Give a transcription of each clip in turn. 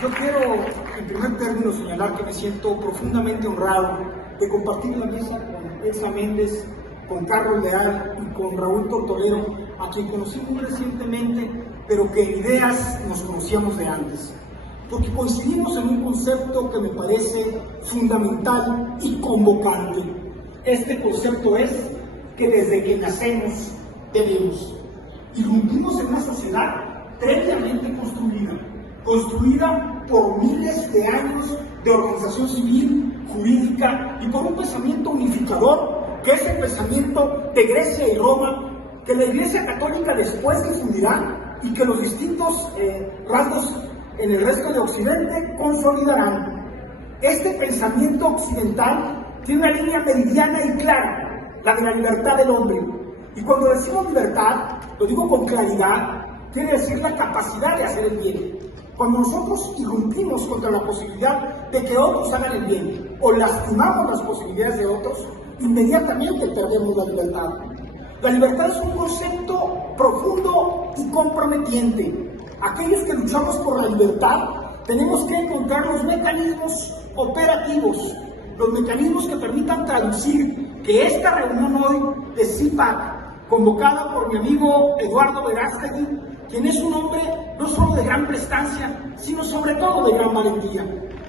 Yo quiero, en primer término, señalar que me siento profundamente honrado de compartir la mesa con Elsa Méndez, con Carlos Leal y con Raúl Tortolero, a quien conocí muy recientemente, pero que en ideas nos conocíamos de antes. Porque coincidimos en un concepto que me parece fundamental y convocante. Este concepto es que desde que nacemos debemos. Irrumpimos en una sociedad previamente construida por miles de años de organización civil, jurídica y por un pensamiento unificador, que es el pensamiento de Grecia y Roma, que la Iglesia Católica después difundirá y que los distintos rasgos en el resto de Occidente consolidarán. Este pensamiento occidental tiene una línea meridiana y clara, la de la libertad del hombre. Y cuando decimos libertad, lo digo con claridad, quiere decir la capacidad de hacer el bien. Cuando nosotros irrumpimos contra la posibilidad de que otros hagan el bien o lastimamos las posibilidades de otros, inmediatamente perdemos la libertad. La libertad es un concepto profundo y comprometiente. Aquellos que luchamos por la libertad tenemos que encontrar los mecanismos operativos, los mecanismos que permitan traducir que esta reunión hoy de CIPAC, convocada por mi amigo Eduardo Verástegui, quien es un hombre no solo de gran prestancia, sino sobre todo de gran valentía.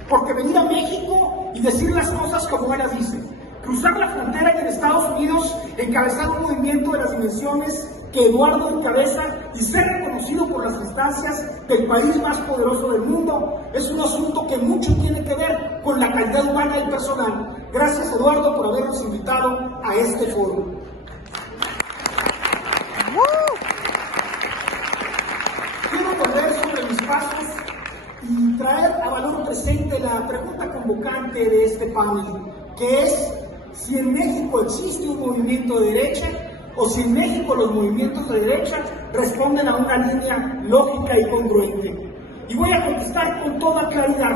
Porque venir a México y decir las cosas como él las dice, cruzar la frontera y en Estados Unidos encabezar un movimiento de las dimensiones que Eduardo encabeza y ser reconocido por las instancias del país más poderoso del mundo, es un asunto que mucho tiene que ver con la calidad humana y personal. Gracias, Eduardo, por habernos invitado a este foro. Quiero volver sobre mis pasos y traer a valor presente la pregunta convocante de este panel, que es si en México existe un movimiento de derecha o si en México los movimientos de derecha responden a una línea lógica y congruente. Y voy a contestar con toda claridad: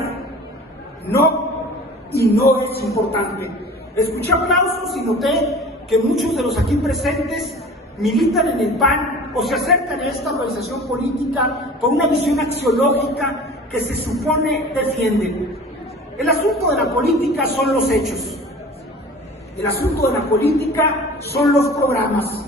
no, y no es importante. Escuché aplausos y noté que muchos de los aquí presentes militan en el PAN o se acercan a esta organización política por una visión axiológica que se supone defienden. El asunto de la política son los hechos. El asunto de la política son los programas.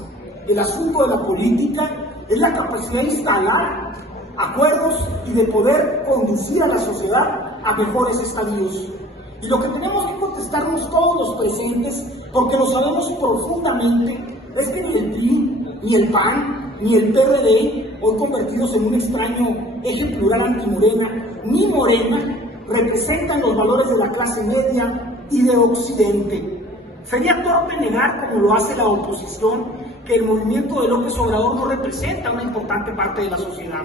El asunto de la política es la capacidad de instalar acuerdos y de poder conducir a la sociedad a mejores estadios. Y lo que tenemos que contestarnos todos los presentes, porque lo sabemos profundamente, es que ni el PRI, ni el PAN, ni el PRD, hoy convertidos en un extraño eje plural antimorena, ni Morena, representan los valores de la clase media y de Occidente. Sería torpe negar, como lo hace la oposición, que el movimiento de López Obrador no representa una importante parte de la sociedad.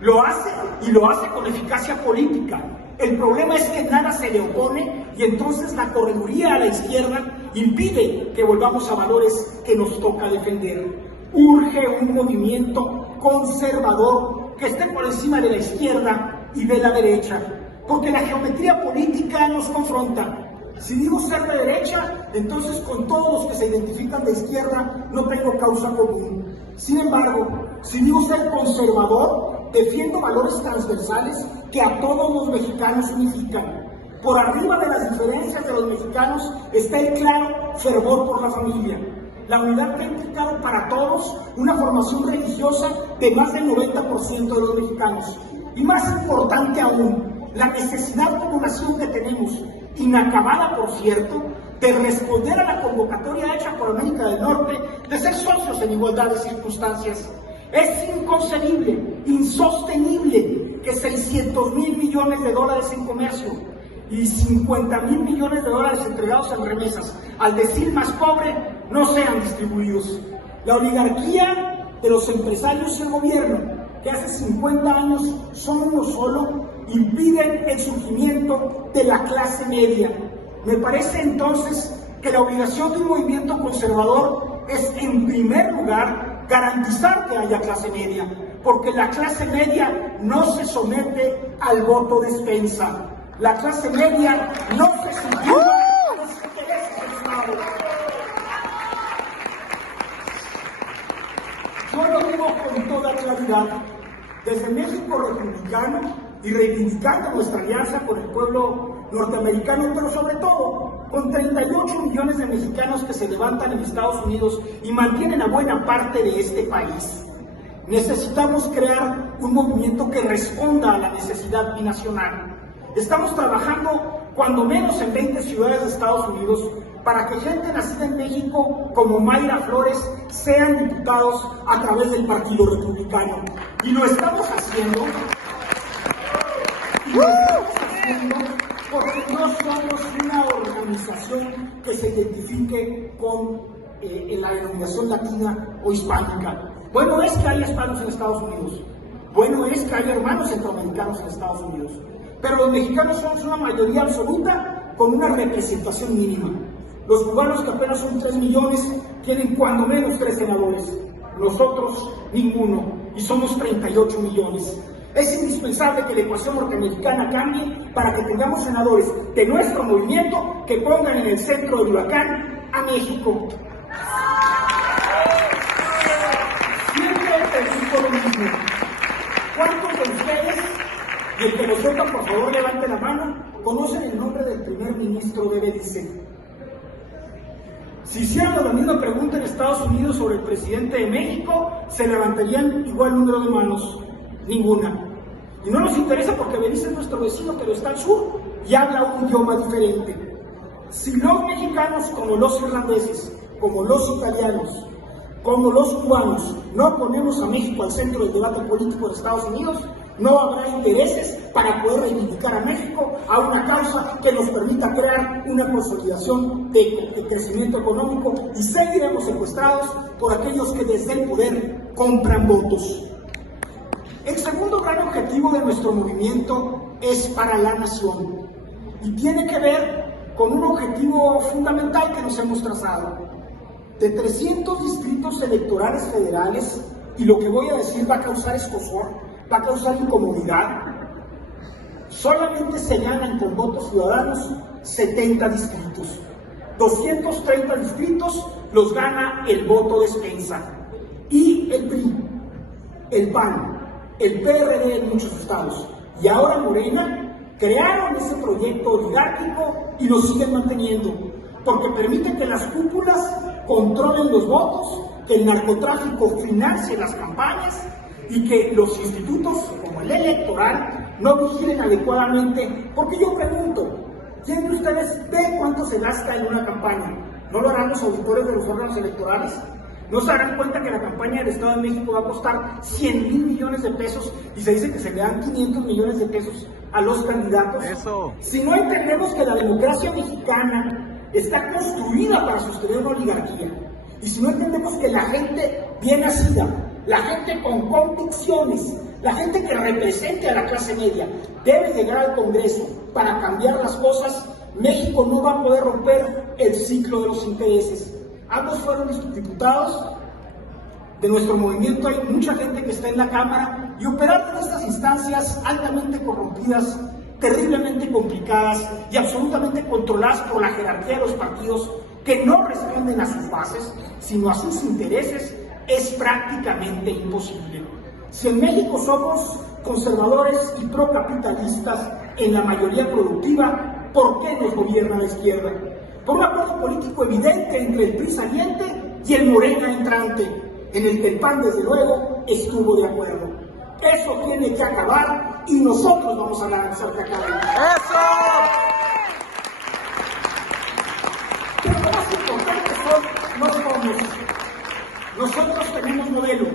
Lo hace, y lo hace con eficacia política. El problema es que nada se le opone y entonces la correduría a la izquierda impide que volvamos a valores que nos toca defender. Urge un movimiento conservador que esté por encima de la izquierda y de la derecha, porque la geometría política nos confronta. Si digo ser de derecha, entonces con todos los que se identifican de izquierda no tengo causa común. Sin embargo, si digo ser conservador, defiendo valores transversales que a todos los mexicanos unifican. Por arriba de las diferencias de los mexicanos está el claro fervor por la familia. La unidad que ha implicado para todos una formación religiosa de más del 90% de los mexicanos. Y más importante aún, la necesidad como nación que tenemos, inacabada por cierto, de responder a la convocatoria hecha por América del Norte de ser socios en igualdad de circunstancias. Es inconcebible, insostenible que 600,000 millones de dólares en comercio y 50,000 millones de dólares entregados en remesas al decil más pobre no sean distribuidos. La oligarquía de los empresarios y el gobierno, que hace 50 años son uno solo, impiden el surgimiento de la clase media. Me parece entonces que la obligación de un movimiento conservador es, en primer lugar, garantizar que haya clase media, porque la clase media no se somete al voto despensa. La clase media no se subyuga a los intereses del Estado. Yo lo digo con toda claridad, desde México republicano y reivindicando nuestra alianza con el pueblo norteamericano, pero sobre todo con 38 millones de mexicanos que se levantan en Estados Unidos y mantienen a buena parte de este país. Necesitamos crear un movimiento que responda a la necesidad binacional. Estamos trabajando cuando menos en 20 ciudades de Estados Unidos para que gente nacida en México como Mayra Flores sean diputados a través del Partido Republicano. Y lo estamos haciendo, porque no somos una organización que se identifique con la denominación latina o hispánica. Bueno es que hay hispanos en Estados Unidos, bueno es que hay hermanos centroamericanos en Estados Unidos, pero los mexicanos somos una mayoría absoluta con una representación mínima. Los cubanos, que apenas son 3 millones, tienen cuando menos 3 senadores, nosotros ninguno, y somos 38 millones. Es indispensable que la ecuación norteamericana cambie para que tengamos senadores de nuestro movimiento que pongan en el centro del huracán a México. Siempre repito lo mismo. ¿Cuántos de ustedes, y el que lo sepa, por favor, levante la mano, conocen el nombre del primer ministro de Belice? Si hiciéramos la misma pregunta en Estados Unidos sobre el presidente de México, se levantarían igual número de manos. Ninguna. Y no nos interesa porque Belice es nuestro vecino, pero está al sur y habla un idioma diferente. Si los mexicanos, como los irlandeses, como los italianos, como los cubanos, no ponemos a México al centro del debate político de Estados Unidos, no habrá intereses para poder reivindicar a México a una causa que nos permita crear una consolidación de crecimiento económico, y seguiremos secuestrados por aquellos que desde el poder compran votos. El segundo gran objetivo de nuestro movimiento es para la nación y tiene que ver con un objetivo fundamental que nos hemos trazado. De 300 distritos electorales federales, y lo que voy a decir va a causar escozor, va a causar incomodidad, solamente se ganan con votos ciudadanos 70 distritos. 230 distritos los gana el voto despensa. Y el PRI, el PAN, el PRD en muchos estados y ahora Morena crearon ese proyecto oligárquico y lo siguen manteniendo, porque permite que las cúpulas controlen los votos, que el narcotráfico financie las campañas y que los institutos como el electoral no vigilen adecuadamente. Porque yo pregunto, ¿quién de ustedes ve cuánto se gasta en una campaña? ¿No lo harán los auditores de los órganos electorales? ¿No se darán cuenta que la campaña del Estado de México va a costar 100,000 millones de pesos y se dice que se le dan 500 millones de pesos a los candidatos? Eso. Si no entendemos que la democracia mexicana está construida para sostener una oligarquía, y si no entendemos que la gente bien nacida, la gente con convicciones, la gente que represente a la clase media, debe llegar al Congreso para cambiar las cosas, México no va a poder romper el ciclo de los intereses. Ambos fueron diputados de nuestro movimiento. Hay mucha gente que está en la Cámara y operar en estas instancias altamente corrompidas, terriblemente complicadas y absolutamente controladas por la jerarquía de los partidos que no responden a sus bases, sino a sus intereses, es prácticamente imposible. Si en México somos conservadores y procapitalistas en la mayoría productiva, ¿por qué nos gobierna la izquierda? Por un acuerdo político evidente entre el PRI saliente y el Morena entrante, en el que el PAN, desde luego, estuvo de acuerdo. Eso tiene que acabar y nosotros vamos a garantizar que acabe. ¡Eso! Pero lo más importante son los fondos. Nosotros tenemos modelo,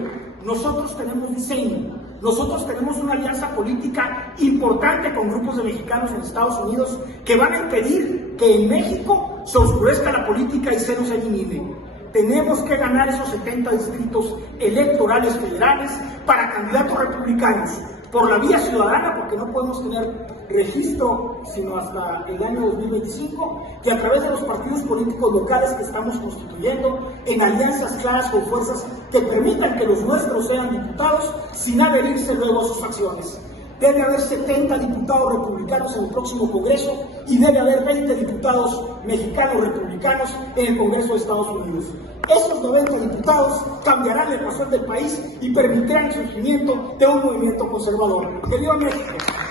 nosotros tenemos diseño, nosotros tenemos una alianza política importante con grupos de mexicanos en Estados Unidos que van a impedir que en México se oscurezca la política y se nos elimine. Tenemos que ganar esos 70 distritos electorales federales para candidatos republicanos, por la vía ciudadana, porque no podemos tener registro sino hasta el año 2025, y a través de los partidos políticos locales que estamos constituyendo en alianzas claras con fuerzas que permitan que los nuestros sean diputados sin adherirse luego a sus acciones. Debe haber 70 diputados republicanos en el próximo Congreso y debe haber 20 diputados mexicanos republicanos en el Congreso de Estados Unidos. Esos 90 diputados cambiarán la ecuación del país y permitirán el surgimiento de un movimiento conservador. ¡Que viva México!